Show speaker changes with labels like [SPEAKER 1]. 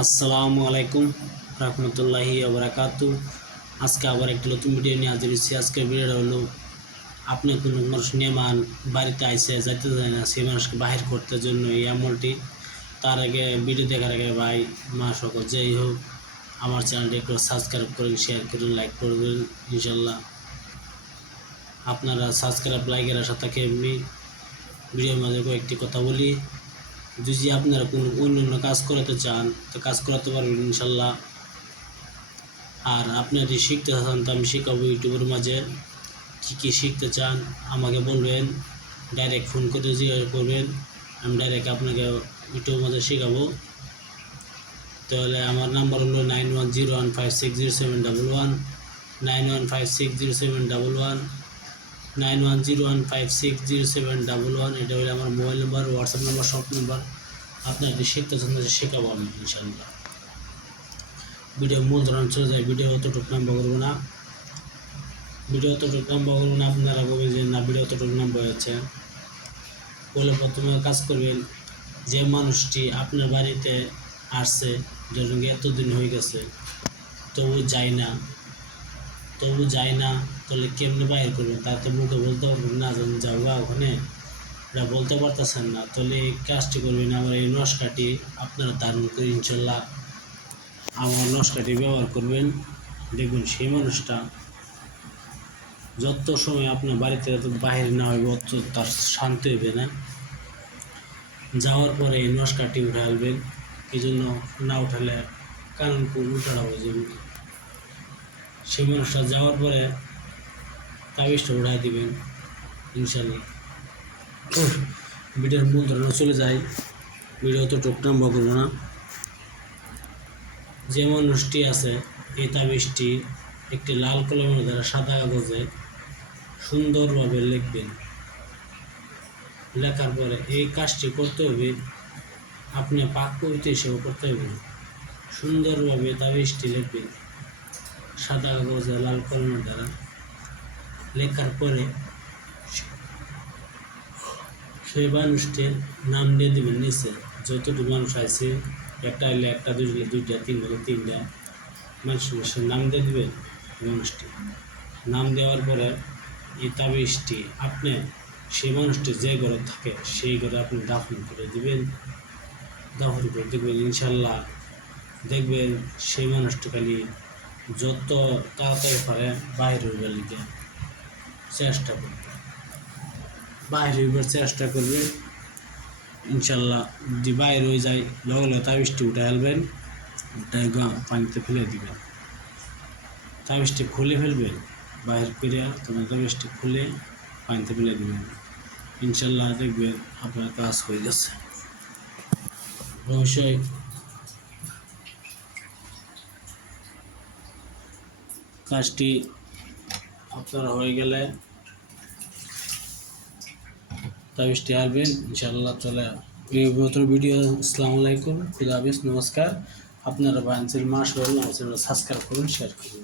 [SPEAKER 1] আসসালামু আলাইকুম রহমতুল্লাহি আবরাকাতু আজকে আবার একটি নতুন ভিডিও নিয়ে হাজির হয়েছি। আজকের ভিডিওটা হলো, আপনি কোনো মানুষ নেমান বাড়িতে আইসে যাইতে চায় না, সেই মানুষকে বাহির করতে জন্য এই আমলটি। তার আগে ভিডিও দেখার আগে ভাই, মা সকল যেই হোক, আমার চ্যানেলটি একটু সাবস্ক্রাইব করুন শেয়ার করুন লাইক করবেন ইনশাল্লাহ আপনারা সাবস্ক্রাইব লাইকের আশা থাকে এমনি। ভিডিওর মাঝে কয়েকটি কথা বলি। যদি আপনারা কোনো অন্য কাজ করাতে চান, তো কাজ করাতে পারবেন ইনশাল্লাহ। আর আপনি যদি শিখতে চান, তো আমি শেখাবো ইউটিউবের মাঝে কী কী শিখতে চান। আমাকে বলবেন ডাইরেক্ট ফোন করে জিজ্ঞাসা করবেন, আমি ডাইরেক্ট আপনাকে ইউটিউবের মাঝে শেখাবো। তাহলে আমার নাম্বার হলো nine one zero one five six zero seven double one nine one five six zero seven double one nine one zero one five six zero seven double one. এটা হলো আমার মোবাইল নাম্বার, হোয়াটসঅ্যাপ নাম্বার সব number. আপনার শিখতে চান শেখাবো আমি ইনশাল্লাহ ভিডিও মূল ধরন চলে যায়, ভিডিও অতটুকু নাম্বার করব না। ভিডিও অতটুকু নাম্বার করব না, আপনারা বলবেন যে, না, ভিডিও অতটুকু নাম্বার হচ্ছে বলে প্রথমে কাজ করবেন, যে মানুষটি আপনার বাড়িতে আসছে ধরুন এতদিন হয়ে গেছে, তবু যায় না। তবু যায় না, তাহলে কেমনে বাইর করবেন তার তো মুখে বলতে পারবেন না যেন গা ওখানে। এটা বলতে পারতেছেন না। তাহলে এই কাজটি করবেন আমার এই নস্কাটি, আপনারা ধারণ করে ইনশাল্লাহ আমার নস্কাটি ব্যবহার করবেন। দেখবেন সেই মানুষটা যত সময় আপনার বাড়িতে বাইরে না হইবে, অত তার শান্তি হইবে না। যাওয়ার পরে এই নস্কাটি উঠে আনবেন এই জন্য না উঠালে কারণ উল্টাটা হয়ে যাবে। সেই মানুষটা যাওয়ার পরে তাবিজটা উঠাই দিবেন, ইনশাল্লাহ। ভিডিওর মূল ধরনে চলে যায়, ভিডিও তো টোক নাম্বার করব না। যে মানুষটি আছে, এই তাবিজটি একটি লাল কলমের দ্বারা সাদা কাগজে সুন্দরভাবে লিখবেন। লেখার পরে এই কাজটি করতে হবে, আপনি পাক পবিত্র হিসেবে করতে হবে। সুন্দরভাবে তাবিজটি লিখবেন। সাদা কাগজে লাল কলমের দ্বারা লেখার পরে সেই মানুষটির নাম দিয়ে দেবেন নিচে, যতটুকু মানুষ আছে, একটা হলে একটা হলে দুইটা তিন হলে তিনটা মানুষ মানুষের নাম দিয়ে দেবেন মানুষটি। নাম দেওয়ার পরে এই তাবিজটি আপনি, সেই মানুষটি যে ঘরে থাকে, সেই ঘরে আপনি দাফন করে দিবেন। দাফন করে দেখবেন ইনশাল্লাহ দেখবেন সেই মানুষটি খালি যত তাড়াতাড়ি পারে বাইরে হইবার লিগে চেষ্টা করবে। বাইরে হইবার চেষ্টা করবে। ইনশাল্লাহ যদি বাইরে হয়ে যায়, লগে লগে তাবিজটি উঠে ফেলবেন। উঠে পানিতে ফেলে দিবেন। তাবিজটি খুলে ফেলবেন, বাইরে করে তোমার তাবিজটি খুলে পানিতে ফেলে দিবেন। ইনশাল্লাহ দেখবেন আপনার কাজ হয়ে গেছে। অবশ্যই কাজটি আপনার হয়ে গেলে তাবিজটি আসবেন ইনশাআল্লাহ প্রিয় মতো ভিডিও, আসসালামু আলাইকুম। খুদা হাফিজ, নমস্কার। আপনারা বাঞ্চের মাস হল সাবস্ক্রাইব করুন, শেয়ার করুন।